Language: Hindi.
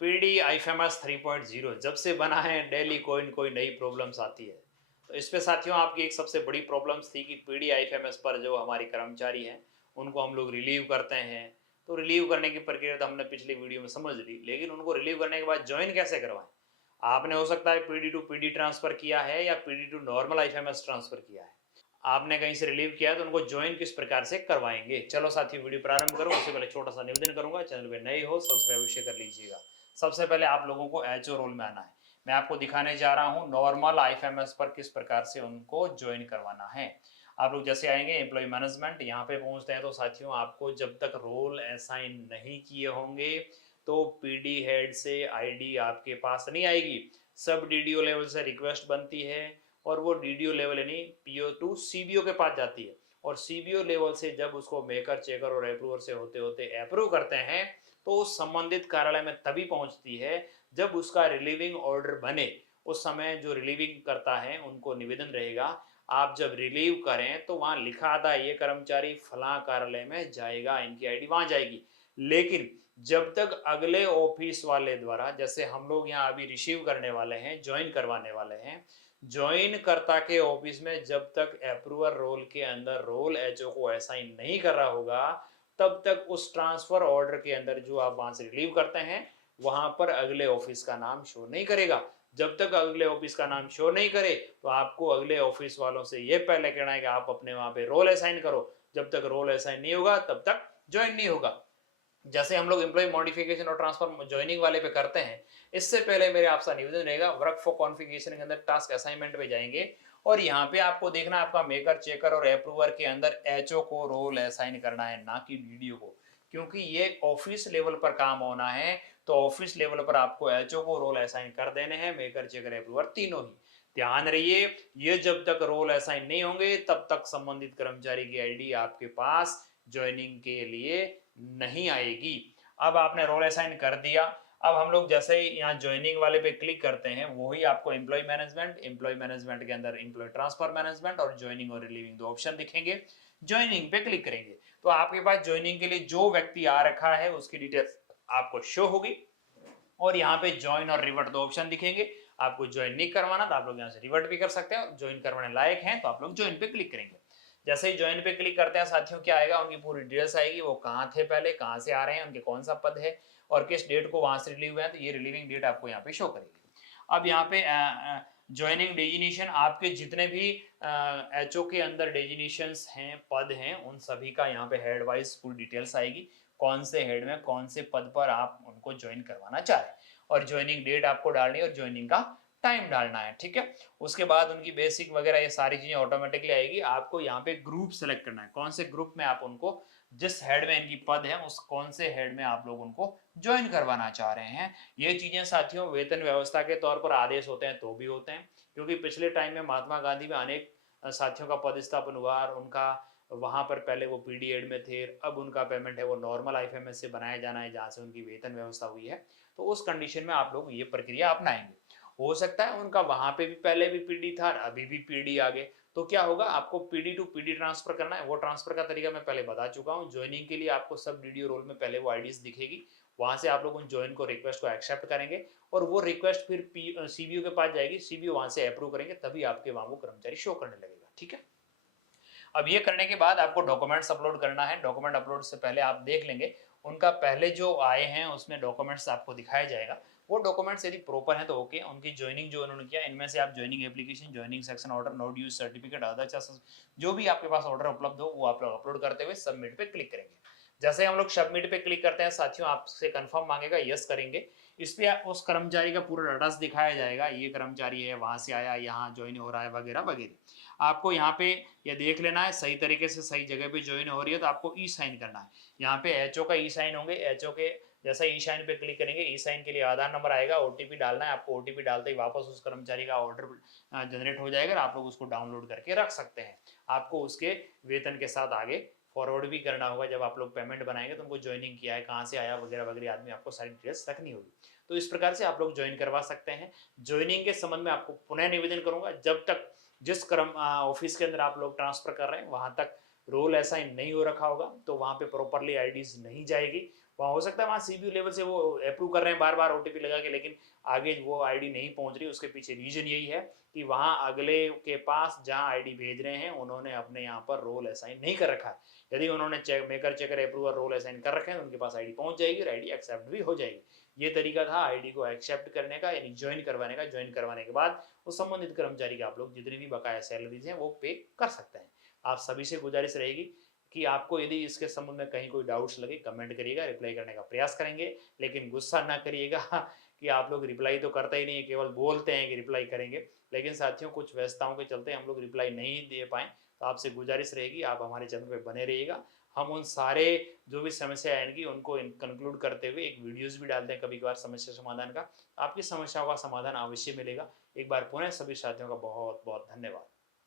पीडी आईफेमस 3.0 जब से बना है डेली कोई न कोई नई प्रॉब्लम्स आती है। तो इस पे साथियों आपकी एक सबसे बड़ी प्रॉब्लम्स थी कि पीडी आईफेमस पर जो हमारे कर्मचारी हैं, उनको हम लोग रिलीव करते हैं। तो रिलीव करने की प्रक्रिया तो हमने पिछली वीडियो में समझ ली, लेकिन उनको रिलीव करने के बाद जॉइन कैसे करवाएं? आपने हो सकता है पीडी टू पीडी ट्रांसफर किया है या पीडी टू नॉर्मल आईफेमस ट्रांसफर किया है। आपने कहीं से रिलीव किया है तो उनको ज्वाइन किस प्रकार से करवाएंगे। चलो साथियों वीडियो प्रारंभ करो, उससे पहले छोटा सा निवेदन करूंगा, चैनल पे नए हो सब्सक्राइब अवश्य कर लीजिएगा। सबसे पहले आप लोगों को एचओ रोल में आना है। मैं आपको दिखाने जा रहा हूं नॉर्मल आईएफएमएस पर किस प्रकार से उनको ज्वाइन करवाना है। आप लोग जैसे आएंगे एम्प्लॉय मैनेजमेंट, यहाँ पे पहुंचते हैं तो साथियों आपको जब तक रोल असाइन नहीं किए होंगे तो पीडी हेड से आईडी आपके पास नहीं आएगी। सब डीडीओ लेवल से रिक्वेस्ट बनती है और वो डीडीओ लेवल यानी पीओ टू सीबीओ के पास जाती है, और सीबीओ लेवल से जब उसको मेकर चेकर और अप्रूवर से होते होते अप्रूव करते हैं तो उस संबंधित कार्यालय में तभी पहुंचती है जब उसका रिलीविंग ऑर्डर बने। उस समय जो रिलीविंग करता है उनको निवेदन रहेगा, आप जब रिलीव करें तो वहां लिखा आता है ये कर्मचारी फला कार्यालय में जाएगा, इनकी आईडी वहां जाएगी। लेकिन जब तक अगले ऑफिस वाले द्वारा, जैसे हम लोग यहाँ अभी रिसीव करने वाले हैं, ज्वाइन करवाने वाले हैं, ज्वाइन कर्ता के ऑफिस में जब तक अप्रूवर रोल के अंदर रोल एचओ को असाइन नहीं कर रहा होगा तब तक उस ट्रांसफर ऑर्डर के अंदर जो आप वहां से रिलीव करते हैं वहां पर अगले ऑफिस का नाम शो नहीं करेगा। जब तक अगले ऑफिस का नाम शो नहीं करे तो आपको अगले ऑफिस वालों से यह पहले कहना है कि आप अपने वहां पे रोल असाइन करो। जब तक रोल असाइन नहीं होगा तब तक ज्वाइन नहीं होगा। जैसे हम लोग एम्प्लॉय मॉडिफिकेशन और ट्रांसफर ज्वाइनिंग वाले पे करते हैं, इससे पहले मेरे आपसे निवेदन रहेगा वर्क फॉर कॉन्फ़िगरेशन के अंदर टास्क असाइनमेंट पे जाएंगे और यहाँ पे आपको देखना है आपका मेकर चेकर और अप्रूवर के अंदर एचओ को रोल असाइन करना है, ना कि डीडीओ को। क्योंकि ये ऑफिस लेवल पर काम होना है तो ऑफिस लेवल पर आपको एचओ को रोल असाइन कर देने हैं, मेकर चेकर अप्रूवर तीनों ही। ध्यान रहिए, ये जब तक रोल असाइन नहीं होंगे तब तक संबंधित कर्मचारी की आईडी आपके पास ज्वाइनिंग के लिए नहीं आएगी। अब आपने रोल असाइन कर दिया, अब हम लोग जैसे ही यहाँ ज्वाइनिंग वाले पे क्लिक करते हैं वही आपको एम्प्लॉय मैनेजमेंट के अंदर एम्प्लॉय ट्रांसफर मैनेजमेंट और ज्वाइनिंग और रिलीविंग दो ऑप्शन दिखेंगे। ज्वाइनिंग पे क्लिक करेंगे तो आपके पास ज्वाइनिंग के लिए जो व्यक्ति आ रखा है उसकी डिटेल्स आपको शो होगी और यहाँ पे ज्वाइन और रिवर्ट दो ऑप्शन दिखेंगे। आपको ज्वाइन नहीं करवाना तो आप लोग यहाँ से रिवर्ट भी कर सकते हैं, और ज्वाइन करवाने लायक हैं तो आप लोग ज्वाइन पे क्लिक करेंगे। जैसे ही ज्वाइन पे क्लिक करते हैं साथियों क्या आएगा, उनकी पूरी डिटेल्स आएगी, वो कहाँ थे पहले, कहाँ से आ रहे हैं, उनके कौन सा पद है और किस डेट को वहां से रिलीव हुए हैं, तो ये रिलीविंग डेट आपको यहाँ पे शो करेगी। अब यहाँ पे ज्वाइनिंग डेजिनेशन, आपके जितने भी एचओ के अंदर डेजिनेशंस हैं, पद हैं, उन सभी का यहाँ पे हेड वाइज फुल डिटेल्स आएगी, कौन से हेड में कौन से पद पर आप उनको ज्वाइन करवाना चाह रहे हैं, और ज्वाइनिंग डेट आपको डालनी है और ज्वाइनिंग का टाइम डालना है, ठीक है। उसके बाद उनकी बेसिक वगैरह ये सारी चीजें ऑटोमेटिकली आएगी। आपको यहाँ पे ग्रुप सेलेक्ट करना है, कौन से ग्रुप में आप उनको, जिस हेड में इनकी पद है उस कौन से हेड में आप लोग उनको ज्वाइन करवाना चाह रहे हैं। ये चीजें साथियों वेतन व्यवस्था के तौर पर आदेश होते हैं तो भी होते हैं, क्योंकि पिछले टाइम में महात्मा गांधी में अनेक साथियों का पद स्थापन हुआ और उनका वहां पर पहले वो पीडी एड में थे, अब उनका पेमेंट है वो नॉर्मल आईएफएमएस से बनाया जाना है जहां से उनकी वेतन व्यवस्था हुई है। तो उस कंडीशन में आप लोग ये प्रक्रिया अपनाएंगे। हो सकता है उनका वहां पे भी पहले भी पीडी था, अभी भी पीडी आगे, तो क्या होगा, आपको पीडी टू पीडी ट्रांसफर करना है। वो ट्रांसफर का तरीका मैं पहले बता चुका हूँ। ज्वाइनिंग के लिए आपको सब डीडीओ रोल में पहले वो आईडीज दिखेगी, वहां से आप लोग उन ज्वाइन को रिक्वेस्ट को एक्सेप्ट करेंगे और वो रिक्वेस्ट फिर सीबीओ के पास जाएगी, सीबीओ वहां से अप्रूव करेंगे, तभी आपके वहां वो कर्मचारी शो करने लगेगा, ठीक है। अब ये करने के बाद आपको डॉक्यूमेंट्स अपलोड करना है। डॉक्यूमेंट अपलोड से पहले आप देख लेंगे उनका पहले जो आए हैं उसमें डॉक्यूमेंट्स आपको दिखाया जाएगा। वो डॉक्यूमेंट्स यदि प्रॉपर है तो ओके। उनकी ज्वाइनिंग जो उन्होंने किया, इनमें से आप joining application, joining section order, no dues certificate, other charges, जो भी आपके पास ऑर्डर उपलब्ध हो वो आप लोग अपलोड करते हुए सबमिट पे क्लिक करेंगे। जैसे हम लोग सबमिट पे क्लिक करते हैं साथियों, आपसे कंफर्म मांगेगा, यस करेंगे। इस पे उस कर्मचारी का पूरा डाटा दिखाया जाएगा, ये कर्मचारी है, वहां से आया, यहाँ ज्वाइन हो रहा है, वगैरह वगैरह। आपको यहाँ पे ये देख लेना है सही तरीके से सही जगह पे ज्वाइन हो रही है तो आपको ई साइन करना है। यहाँ पे एचओ का ई साइन होंगे, एचओ के जैसा ई साइन पे क्लिक करेंगे, ई साइन के लिए आधार नंबर आएगा, ओटीपी डालना है आपको, ओटीपी डालते ही वापस उस कर्मचारी का ऑर्डर जनरेट हो जाएगा, आप लोग उसको डाउनलोड करके रख सकते हैं। आपको उसके वेतन के साथ आगे फॉरवर्ड भी करना होगा, जब आप लोग पेमेंट बनाएंगे तो उनको ज्वाइनिंग किया है, कहाँ से आया, वगैरह वगैरह आदमी आपको सारी डिटेल्स रखनी होगी। तो इस प्रकार से आप लोग ज्वाइन करवा सकते हैं। ज्वाइनिंग के संबंध में आपको पुनः निवेदन करूंगा, जब तक जिस ऑफिस के अंदर आप लोग ट्रांसफर कर रहे हैं वहां तक रोल असाइन नहीं हो रखा होगा तो वहां पे प्रॉपरली आईडीज नहीं जाएगी, वहाँ हो सकता है वहाँ सीबीयू लेवल से वो अप्रूव कर रहे हैं बार बार ओटीपी लगा के, लेकिन आगे वो आईडी नहीं पहुंच रही। उसके पीछे रीजन यही है कि वहाँ अगले के पास जहाँ आईडी भेज रहे हैं उन्होंने अपने यहाँ पर रोल असाइन नहीं कर रखा है। यदि उन्होंने maker checker approver role assign कर रखे हैं तो उनके पास आईडी पहुंच जाएगी और आईडी एक्सेप्ट भी हो जाएगी। ये तरीका था आईडी को एक्सेप्ट करने का, यानी ज्वाइन करवाने का। ज्वाइन करवाने के बाद उस संबंधित कर्मचारी के आप लोग जितनी भी बकाया सैलरीज हैं वो पे कर सकते हैं। आप सभी से गुजारिश रहेगी कि आपको यदि इसके संबंध में कहीं कोई डाउट्स लगे कमेंट करिएगा, रिप्लाई करने का प्रयास करेंगे। लेकिन गुस्सा ना करिएगा कि आप लोग रिप्लाई तो करते ही नहीं है, केवल बोलते हैं कि रिप्लाई करेंगे, लेकिन साथियों कुछ व्यस्तताओं के चलते हम लोग रिप्लाई नहीं दे पाए। तो आपसे गुजारिश रहेगी आप हमारे चैनल पे बने रहिएगा। हम उन सारे जो भी समस्या आएंगी उनको कंक्लूड करते हुए एक वीडियोस भी डालते हैं कभी कभार समस्या समाधान का। आपकी समस्याओं का समाधान अवश्य मिलेगा। एक बार पुनः सभी साथियों का बहुत बहुत धन्यवाद।